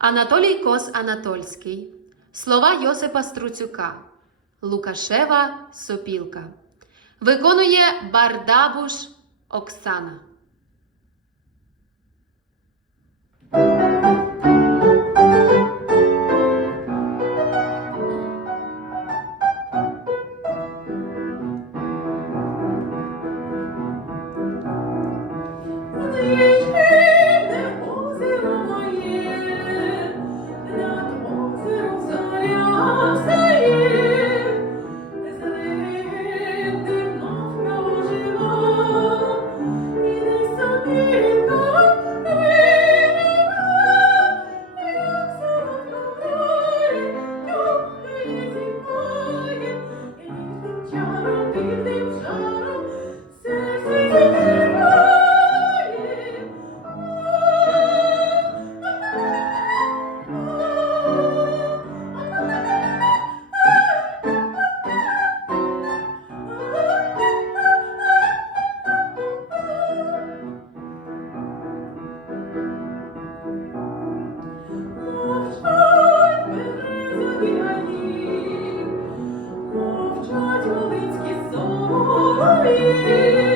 Анатолій Кос Анатольський. Слова Йосипа Струцюка. Лукашева Сопілка. Виконує Бардабуш Оксана. Thank you.